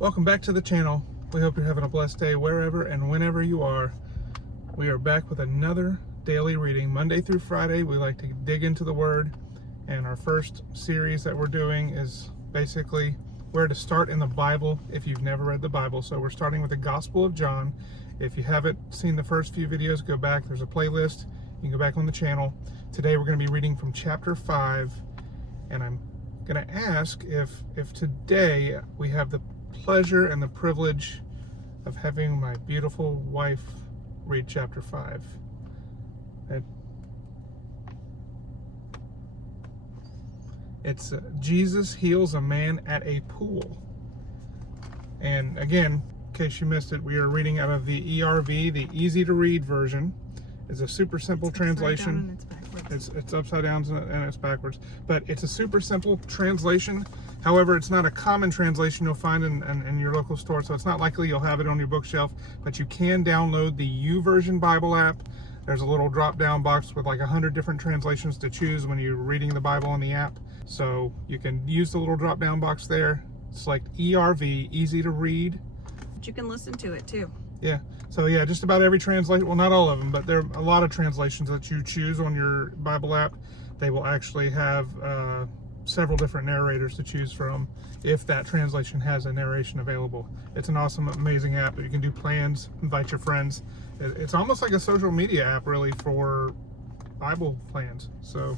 Welcome back to the channel. We hope you're having a blessed day wherever and whenever you are. We are back with another daily reading. Monday through Friday, we like to dig into the Word. And our first series that we're doing is basically where to start in the Bible if you've never read the Bible. So we're starting with the Gospel of John. If you haven't seen the first few videos, go back. There's a playlist. You can go back on the channel. Today we're going to be reading from chapter 5. And I'm going to ask if today we have the pleasure and the privilege of having my beautiful wife read chapter 5. It's Jesus heals a man at a pool. And again, in case you missed it, we are reading out of the ERV, the easy to read version. It's a super simple translation. It's upside down and it's backwards, but it's a super simple translation. However, it's not a common translation you'll find in your local store, so it's not likely you'll have it on your bookshelf, but you can download the YouVersion Bible app. There's a little drop-down box with like 100 different translations to choose when you're reading the Bible on the app. So you can use the little drop-down box there. Select ERV, easy to read. But you can listen to it too. Yeah, so yeah, just about every translation, well, not all of them, but there are a lot of translations that you choose on your Bible app. They will actually have several different narrators to choose from if that translation has a narration available. It's an awesome, amazing app. You can do plans, invite your friends. It's almost like a social media app, really, for Bible plans. So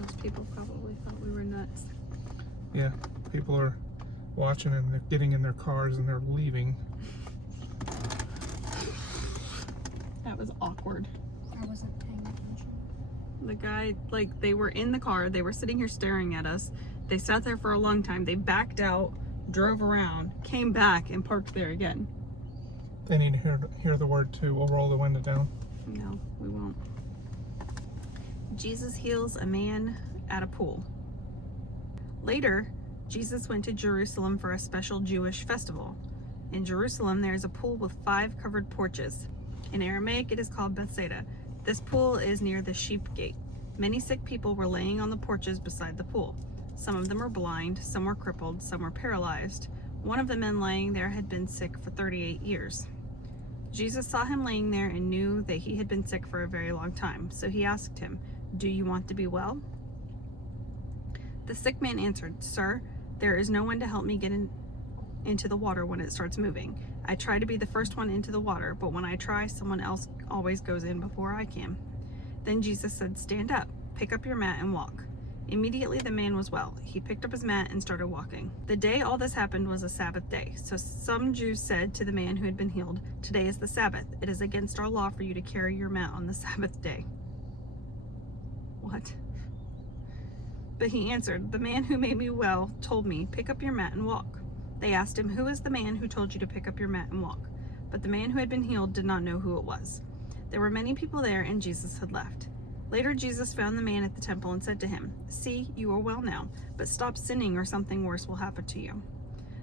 most people probably thought we were nuts. Yeah, people are watching and they're getting in their cars and they're leaving. That was awkward. I wasn't paying attention. The guy, like, they were in the car, they were sitting here staring at us. They sat there for a long time. They backed out, drove around, came back, and parked there again. They need to hear the word too. We'll roll the window down. No, we won't. Jesus heals a man at a pool. Later, Jesus went to Jerusalem for a special Jewish festival. In Jerusalem, there is a pool with 5 covered porches. In Aramaic, it is called Bethsaida. This pool is near the Sheep Gate. Many sick people were laying on the porches beside the pool. Some of them were blind, some were crippled, some were paralyzed. One of the men lying there had been sick for 38 years. Jesus saw him laying there and knew that he had been sick for a very long time. So he asked him, "Do you want to be well?" The sick man answered, "Sir, there is no one to help me get into the water when it starts moving. I try to be the first one into the water, but when I try, someone else always goes in before I can." Then Jesus said, "Stand up, pick up your mat and walk." Immediately the man was well. He picked up his mat and started walking. The day all this happened was a Sabbath day. So some Jews said to the man who had been healed, "Today is the Sabbath. It is against our law for you to carry your mat on the Sabbath day." What? But he answered, "The man who made me well told me, 'Pick up your mat and walk.'" They asked him, "Who is the man who told you to pick up your mat and walk?" But the man who had been healed did not know who it was. There were many people there, and Jesus had left. Later, Jesus found the man at the temple and said to him, "See, you are well now, but stop sinning or something worse will happen to you."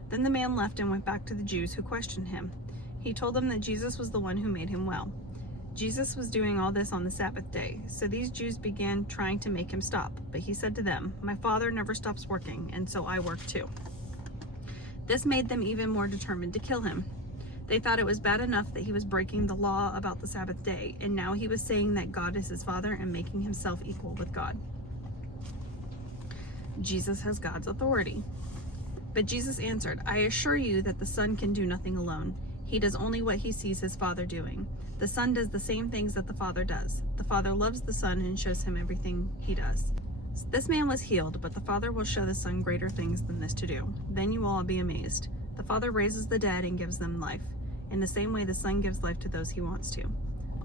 Then the man left and went back to the Jews who questioned him. He told them that Jesus was the one who made him well. Jesus was doing all this on the Sabbath day, so these Jews began trying to make him stop. But he said to them, "My Father never stops working, and so I work too." This made them even more determined to kill him. They thought it was bad enough that he was breaking the law about the Sabbath day, and now he was saying that God is his Father and making himself equal with God. Jesus has God's authority. But Jesus answered, "I assure you that the Son can do nothing alone. He does only what he sees his Father doing. The Son does the same things that the Father does. The Father loves the Son and shows him everything he does." This man was healed, but the Father will show the Son greater things than this to do. Then you will all be amazed. The Father raises the dead and gives them life. In the same way, the Son gives life to those he wants to.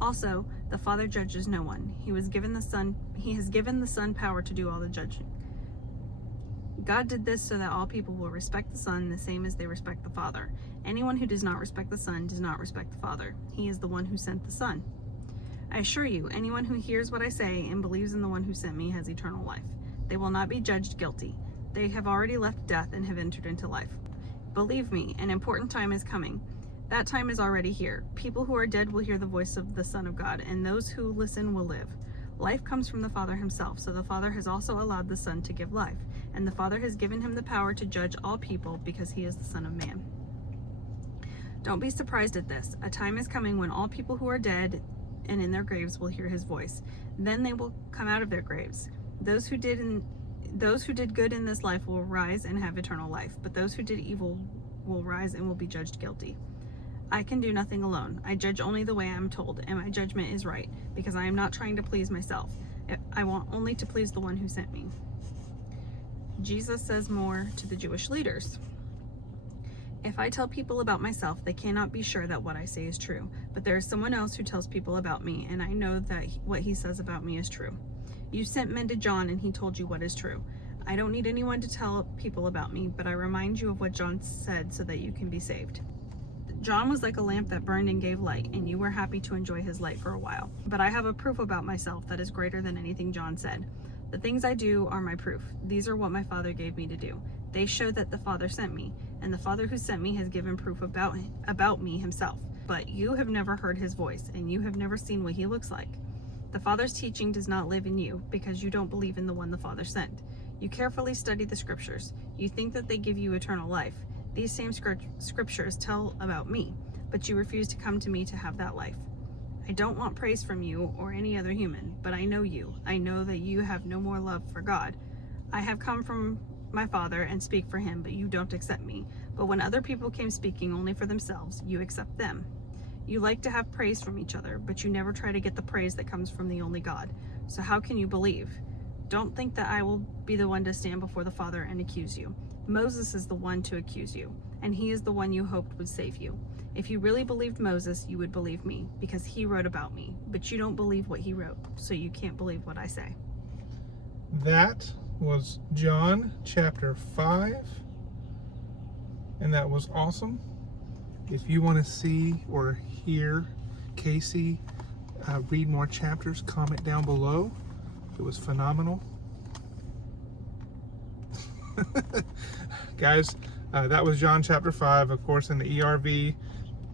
Also, the Father judges no one. He has given the Son power to do all the judging. God did this so that all people will respect the Son the same as they respect the Father. Anyone who does not respect the Son does not respect the Father. He is the one who sent the Son. I assure you, anyone who hears what I say and believes in the one who sent me has eternal life. They will not be judged guilty. They have already left death and have entered into life. Believe me, an important time is coming. That time is already here. People who are dead will hear the voice of the Son of God, and those who listen will live. Life comes from the Father himself, so the Father has also allowed the Son to give life, and the Father has given him the power to judge all people because he is the Son of Man. Don't be surprised at this. A time is coming when all people who are dead and in their graves will hear his voice. Then they will come out of their graves. Those who did good in this life will rise and have eternal life, but those who did evil will rise and will be judged guilty. I can do nothing alone. I judge only the way I am told, and my judgment is right, because I am not trying to please myself. I want only to please the one who sent me. Jesus says more to the Jewish leaders. If I tell people about myself, they cannot be sure that what I say is true. But there is someone else who tells people about me, and I know that what he says about me is true. You sent men to John, and he told you what is true. I don't need anyone to tell people about me, but I remind you of what John said so that you can be saved. John was like a lamp that burned and gave light, and you were happy to enjoy his light for a while. But I have a proof about myself that is greater than anything John said. The things I do are my proof. These are what my Father gave me to do. They show that the Father sent me, and the Father who sent me has given proof about me himself. But you have never heard his voice, and you have never seen what he looks like. The Father's teaching does not live in you, because you don't believe in the one the Father sent. You carefully study the scriptures. You think that they give you eternal life. These same scriptures tell about me, but you refuse to come to me to have that life. I don't want praise from you or any other human, but I know you. I know that you have no more love for God. I have come from my Father and speak for him, but you don't accept me. But when other people came speaking only for themselves, you accept them. You like to have praise from each other, but you never try to get the praise that comes from the only God. So how can you believe? Don't think that I will be the one to stand before the Father and accuse you. Moses is the one to accuse you, and he is the one you hoped would save you. If you really believed Moses, you would believe me, because he wrote about me. But you don't believe what he wrote, so you can't believe what I say. That was John chapter 5, and that was awesome. If you want to see or hear Casey read more chapters, comment down below. It was phenomenal. Guys, that was John chapter 5, of course, in the ERV.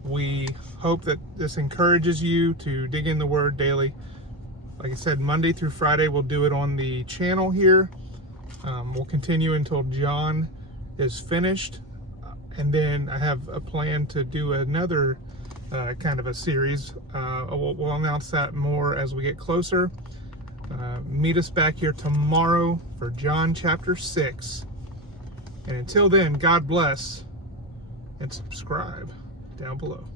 We hope that this encourages you to dig in the Word daily. Like I said, Monday through Friday, we'll do it on the channel here. We'll continue until John is finished. And then I have a plan to do another kind of a series. We'll announce that more as we get closer. Meet us back here tomorrow for John chapter 6. And until then, God bless, and subscribe down below.